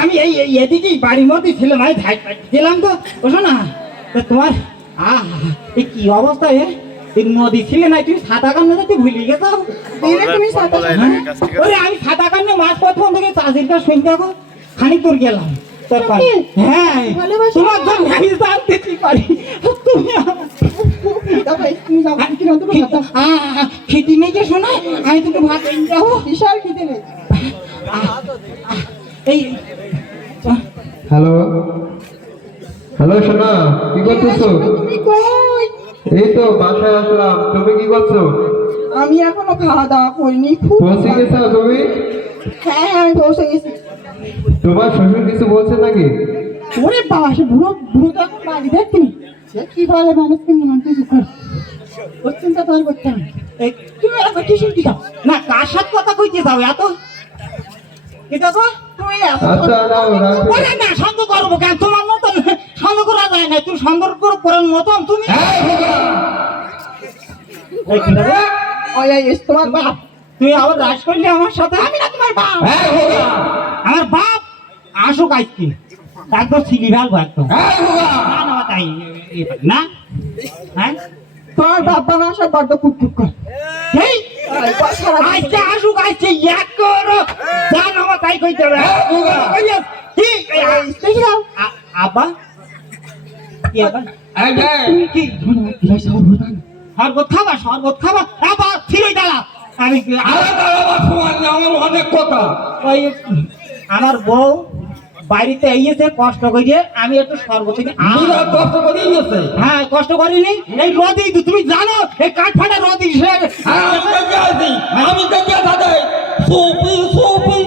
আমি এদিকেই বাড়ির মধ্যে ছিলাম, আমি দিলাম তো ওঠো না তোমার কি অবস্থা নদী ছিলে না, তুমি সাঁতার কান্না যেতে ভুলে গেছো। আমি সাঁতার কান্না মাছ প্রথম থেকে চাষির কাজ শুনতে থাকো, খানিক দূর গেলাম তারপর হ্যাঁ তোমার জন্য আমি জানতে কি পারি খেতে নেই যে শোনা, আমি তোকে ভাত যাবো বিশাল খেতে নেই। এই হ্যালো হ্যালো সোনা, কি করতেছো? এই তো বাসায় আসলাম, তুমি কি করছো? আমি এখনো খাওয়া দাওয়া করিনি। পৌঁছে গেছো তুমি? হ্যাঁ আমি পৌঁছে গেছি। তোমার শ্বশুর কিছু বলছে নাকি? ওরে বাবা, সে বুড়ো বুড়ো তো এখন বাড়ি দেখছিনি, সে কি বলে মানুষকে মানতে করে ওর চিন্তা তো আর করতে হবে। তুমি এত কি শুনতে যাও না, কার সাথে কথা কইতে যাও এত এটা তো তুমি আচ্ছা নাও রাখো। বলে না সন্দেহ করবো কেন, তোমার মতন সন্দেহ করা যায় না, তুমি সন্দেহ করার মতন তুমি তোমার বাপ, তুই আবার রাজ করলি আমার সাথে। আমি না তোমার বাপ। আমার বাপ আসুক আজকে একদম ছিলি ফেলবো একদম না না তাই না। হ্যাঁ তোমার বাপ বাবা সব বড্ড কুটকুট করে। এই আজকে আসুক আজকে এক করো জান আমার তাই কইতে হবে। আব্বা কি আব্বা কি শরবত খাবা, শরবত খাবা আব্বা ছিলই দাঁড়া। আমি আমার অনেক কথা। ওই আমার বউ বাড়িতে এসেছে কষ্ট করে, আমি একটু শরবত কষ্ট করেই গেছে। হ্যাঁ কষ্ট করিনি, এই নদী তুমি জানো এই কাঠফাটা নদী আমি দেখে দাদা সুপি সুপি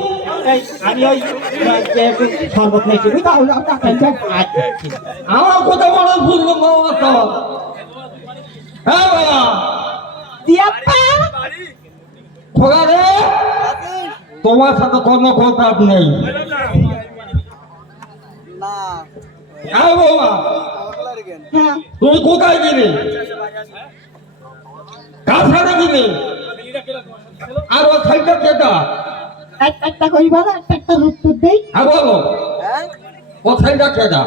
আমি ওই শরবত নিয়েছি আমার কথা বড় ভুল বাবা। হ্যাঁ বাবা খোকা রে, তোমার সাথে কোনো কথা নেই। হ্যাঁ বাবা, তুমি কোথায় গেলে, কার সাথে গেলে, আর ও খাইটা কেটা? একটা করি বলো, একটা উত্তর দেই। হ্যাঁ বলো, ও খাইটা কেটা?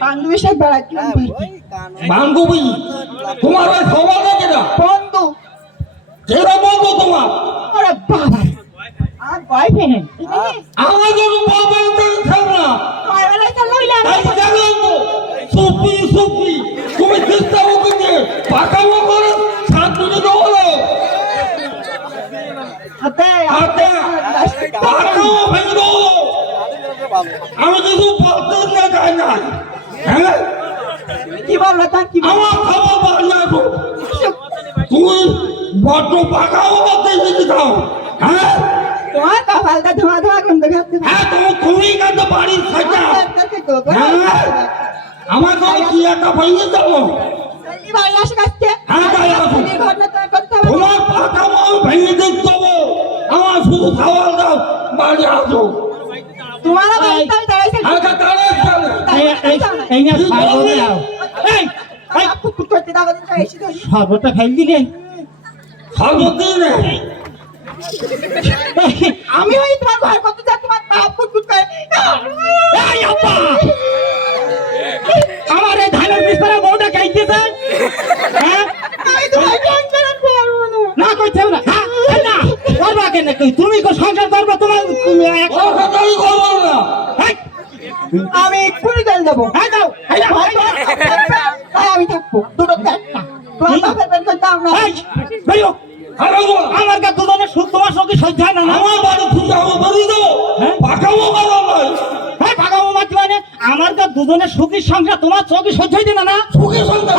বান্ধবীর সাথে বেড়াচ্ছিলাম। বান্ধবী? তোমার ওই সবার না কেটা? বন্ধু। কেটা বন্ধু তোমার? ওরে বাবা, আর বয়ফ্রেন্ড আমার জন্য বাবা খাও না। তাই দেখলাম তো সুপি সুপি, তুমি চেষ্টা করতে পাকামো করো, শান্তি তো হলো হাতে হাতে পাকামো ভেঙে দাও। আমি কিছু বলতে না চাই না। হ্যাঁ কি বলবো তা কি আমার খবর বাড়ি আসো, তুমি বড্ড পাকামো করতে শিখে দাও। হ্যাঁ তোমার কপালটা ধোয়া ধোয়া গন্ধ খাচ্ছে। হ্যাঁ তুমি কিন্তু বাড়ির সাজা। আমার ঘরে কি একটা ভেঙে যাবো। তোমার পাকা মাল ভেঙে দিতে হবে, আমার শুধু খাবার দাও, বাড়ি আসো। তোমার শরবতটা খাই দিলে সর্বদিন আমি ওই তোমার ঘর করতে যা, তোমার বাপ কুটকুট করে। আমার এই ধানের বিস্তারে বউটা খাইতেছে। হ্যাঁ আমি তোমার টেনশন করবো না। না কইতে না, হ্যাঁ না করবা কেন, তুমি কো সংসার করবা তোমার কথাই করবো না। আমি এক্ষুনি চলে যাবো। হ্যাঁ যাও তাই আমি থাকবো দুটো একটা। তোমার বাপের বের করতে আমরা বেরিও। আমার কাছে দুজনের সুদ তোমার সঙ্গে সহ্য হয় না। আমার বাড়ি খুঁজে আমি বেরিয়ে দেবো, পাকামো করো নয়। হ্যাঁ ভাগাবো মাঝে মানে আমার কাছে দুজনের সুখী সংসার তোমার চোখে সহ্য হইতে না। সুখী সংখ্যা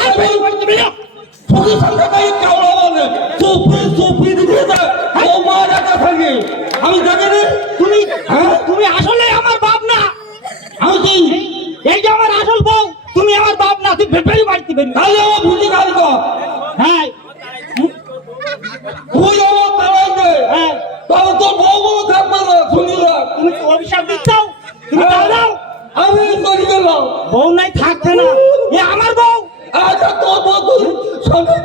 সুখী সংখ্যা তাই কেওড়া বলে সুপি সুপি দিয়ে দেয়। ও মার একা থাকে, আমি দেখিনি। তুমি তুমি আসলে আমার বাপ না। আমি কি এই যে আমার আসল বউ, তুমি আমার বাপ না। তুই বেরি বাড়িতে বেরি। তাহলে আমার ভুটি গাড়ি কর। হ্যাঁ তুই আমার তারাই দে, হ্যাঁ তাহলে তোর বউ বউ থাকবে না। শুনি না, তুমি তো অভিশাপ দিচ্ছাও, তুমি দাও দাও। আমি চলে গেলাম। বউ নাই থাকবে না, এ আমার বউ। আচ্ছা তোর বউ তুই সঙ্গে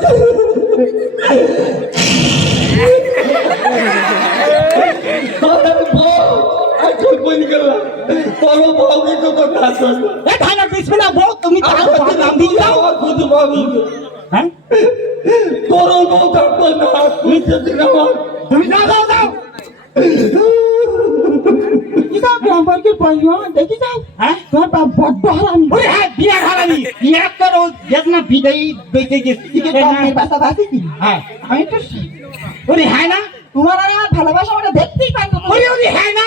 বউ, আচ্ছা বই গেল। গেলাম তোর বউ কিন্তু তো কাজ করবে এ ধানের বিসমিল্লাহ বউ তুমি তার বাবার নাম দিয়ে দাও আমার খুঁজে পাবি হ্যাঁ তোর বউ থাকবে না তুই যেদিন আমার তুমি যাও যাও যাও কি যাও গ্রামবাড়িকে পরিবার দেখি যাও হ্যাঁ তোমার বাপ বড্ড হারামি ওরে হ্যাঁ বিয়া হারামি বিয়া করো যেদিন বিদায়ী বেঁচে গেছি দিকে বাপের পাশাপাশি কি হ্যাঁ আমি তো ওরে হ্যাঁ না তোমার আর আমার ভালোবাসা আমরা দেখতেই পাই না ওরে ওরে হ্যাঁ না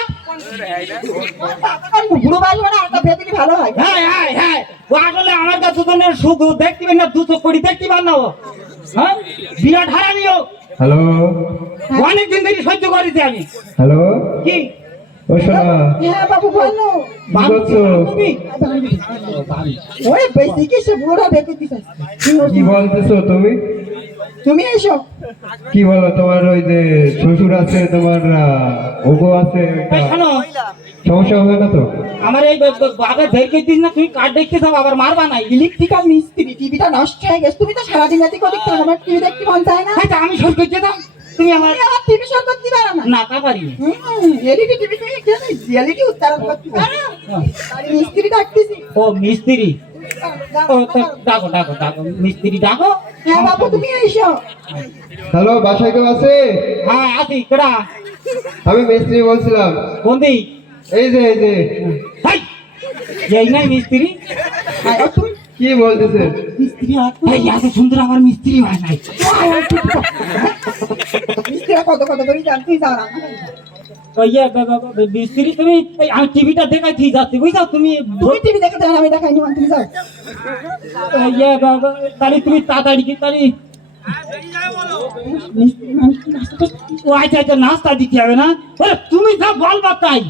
বুড়ো বাড়ি মানে একটা বেদিনী ভালো হয় হ্যাঁ হ্যাঁ হ্যাঁ ও আসলে আমার কাছে দুজনের শুধু দেখতে না দুটো কোটি দেখতে পার না ও হ্যাঁ বিরাট হারামিও হ্যালো অনেকদিন ধরে সহ্য করেছি আমি হ্যালো কি ও শোনা হ্যাঁ বাবু বলো কি করছো তুমি ওই বেশি কি সে বুড়োটা দেখে দিছে কি বলতেছো তুমি তুমি এসো কি বলো তোমার ওই যে শ্বশুর আছে তোমার ওগো আছে এই শোনো সমস্যা হবে না তো আমার এই বাবা ধেরকে দিস না তুমি কার্ড দেখতে যাও আবার মারবা নাই ইলেকট্রিক্যাল মিস্ত্রি টিভিটা নষ্ট হয়ে গেছে তুমি তো সারাদিন এদিক ওদিক থাকো আমার টিভি দেখতে মন চায় না আচ্ছা আমি সর করতে দাও তুমি আমার তুমি আমার টিভি সর করতে পারো না না তা পারি এলইডি টিভি তুমি কেন রিয়েলিটি উচ্চারণ করতে পারো আমি মিস্ত্রি ডাকতেছি ও মিস্ত্রি ও তো ডাকো ডাকো ডাকো মিস্ত্রি ডাকো হ্যাঁ বাবু তুমি এসো হ্যালো বাসায় কেউ আছে হ্যাঁ আসি কেডা আমি মিস্ত্রি বলছিলাম কোন দিক এই যে হাই এই নাই মিস্ত্রি হ্যাঁ, তুমি কি বলতেছে মিস্ত্রি হাত এই এত সুন্দর আমার মিস্ত্রি হয় নাই মিস্ত্রিরা কত কত করে জানতেই চাও না ওই মিস্ত্রি তুমি এই আমি টিভিটা দেখাই ঠিক যাচ্ছি বুঝছো তুমি তুমি টিভি দেখে যাও আমি দেখাইনি মান তুমি যাও তাহলে তুমি তাড়াতাড়ি কি তাহলে মিস্ত্রি মানুষ কি নাস্তা করতে ও আচ্ছা আচ্ছা নাস্তা দিতে হবে না ওরে তুমি যা বলবা তাই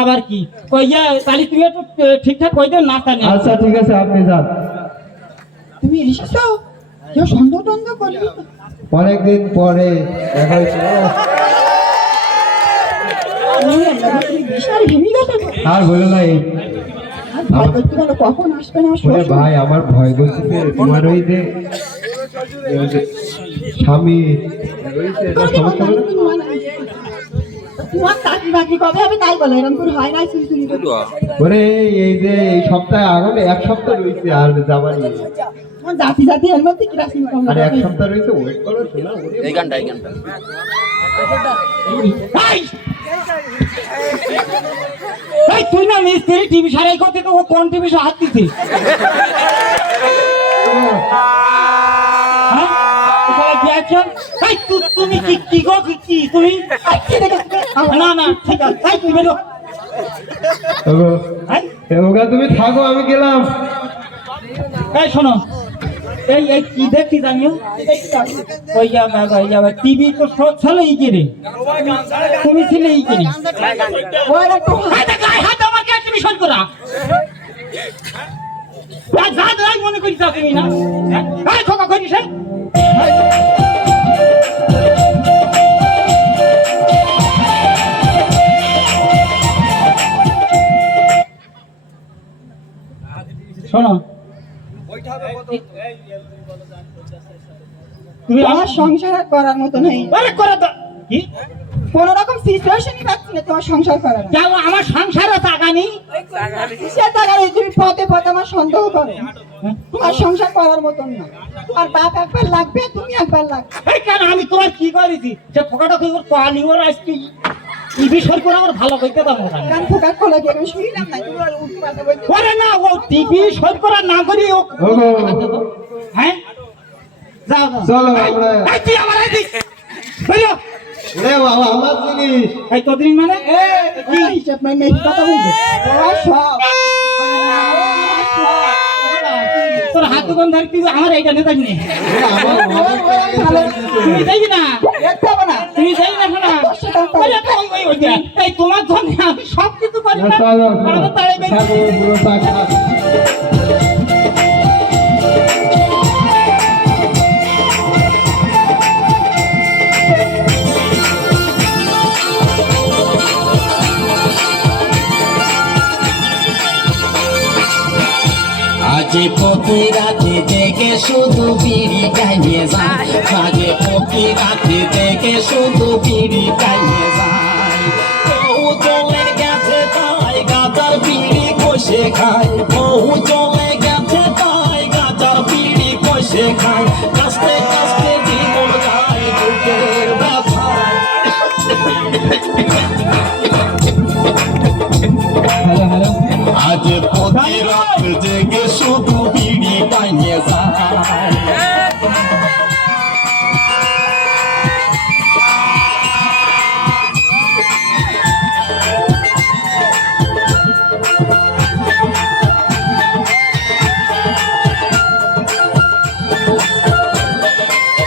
আবার কি ওই তাহলে তুমি একটু ঠিকঠাক কই দেন নাস্তা নিয়ে আচ্ছা ঠিক আছে আপনি যান তুমি এসেছো কেউ সন্দেহ টন্দেহ করবি অনেকদিন পরে দেখা হয়েছে বিশাল ভেঙে গেছে তো আর বলো না এই আর ভয় করতে গেল কখন আসবে না ওরে শ্বশুর ভাই আমার ভয় করতেছে তোমার ওই যে স্বামী রয়েছে এটা সমস্যা হবে না? তোমার চাকরি বাকরি কবে হবে তাই বলো এরকম করে হয় না চুরি চুরি করে ওরে এই যে এই সপ্তাহে আগুন এক সপ্তাহ রয়েছে আর যাবার নেই। তোমার জাতি জাতি এর মধ্যে কি রাখি আর এক সপ্তাহ রয়েছে ওয়েট করো শোনা ওরে এই এই তুই না মিস্ত্রি টিভি সারাই করতে তো ও কোন টিভি হাত দিছিস হ্যাঁ এখানে দেখছেন এই তুমি কি কি গো কি তুমি কি দেখে না না ঠিক আছে এই তুমি বেরো ওগো, এই, ওগা তুমি থাকো আমি গেলাম এই শোনো এই এই কি দেখছি জানিও ওই টিভি তো ছেলে ই কিনে তুমি ছিলে ই কিনে ওই একটু হাত আমার কে তুমি সর করা যা যা মনে করিস তুমি না এই খোকা করিস শোনো তুমি আমার সংসার আর করার মতো নেই আরে করে তো কি কোন রকম সিচুয়েশনই পাচ্ছি না তোমার সংসার করার কেন আমার সংসারও টাকা নেই সে টাকা নেই তুমি পদে পদে আমার সন্দেহ করো তোমার সংসার করার মতন না তোমার বাপ একবার লাগবে তুমি একবার লাগবে এই কেন আমি তোমার কি করেছি সে ফোকাটা কই ওর পালি ওর আজকে টিভি সর করে আমার ভালো কইতে দাও না কান ফোকাট খোলা দিয়ে আমি শুনলাম না তুমি আর উল্টো পাল্টা বলতে ওরে না ও টিভি সর করা না করি ও ওগো। হ্যাঁ যাও যাও। চলো আমরা এই তুই আমার এই দিক বেরিও রে বাবা আমার জিনিস এই তোদিন মানে কি হিসাব মানে মেয়ে কথা বলবে ও সব তোর হাত দোকান ধরে তুই আমার এইটা নেতা নে আমার তুমি যাইবি না দেখতে হবে না তুমি যাই না শোনা ওরে ওই ওই ওই যে, এই তোমার জন্য আমি সব কিছু করি না চলো আমাকে তাড়াই বেশি থাকো পুরো টাকা আজে প্রতি রাতে থেকে শুধু বিড়ি টাইনে যায় আজে প্রতি রাতে থেকে শুধু বিড়ি টাইনে যায় কেউ জলের কাছে তাই কষে খায় বহু চলে গেছে তাই গাজার বিড়ি কষে খায় কাস্তে কাস্তে জীবন যায় বুকের ব্যথায় আজ প্রতি রাত জেগে শুধু বিড়ি